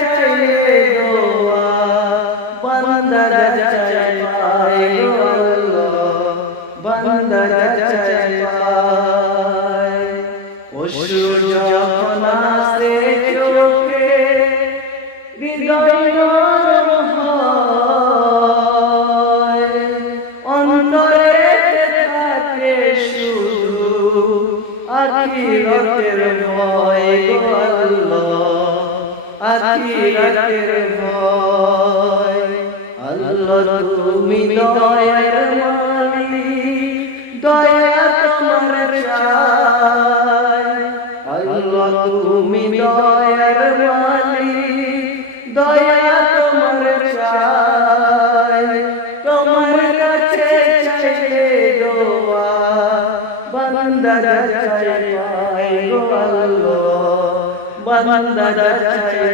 চাইলে দোয়া বান্দা চাই পায় গো আল্লাহ বান্দা চাই পায় অশ্রু যখন আসে চোখে হৃদয় নরম হয় অন্তরে থাকে শুধু আখিরাতের ভয় গো আল্লাহ আখিরাতের ভয় আল্লাহ তুমি দয়ার মালিক দয়া তোমার চাই আল্লাহ তুমি দয়ার মালিক দয়া তোমার চাই তোমার কাছে চাইলে দোয়া বান্দা চাই পায় গো আল্লাহ বান্দা চাই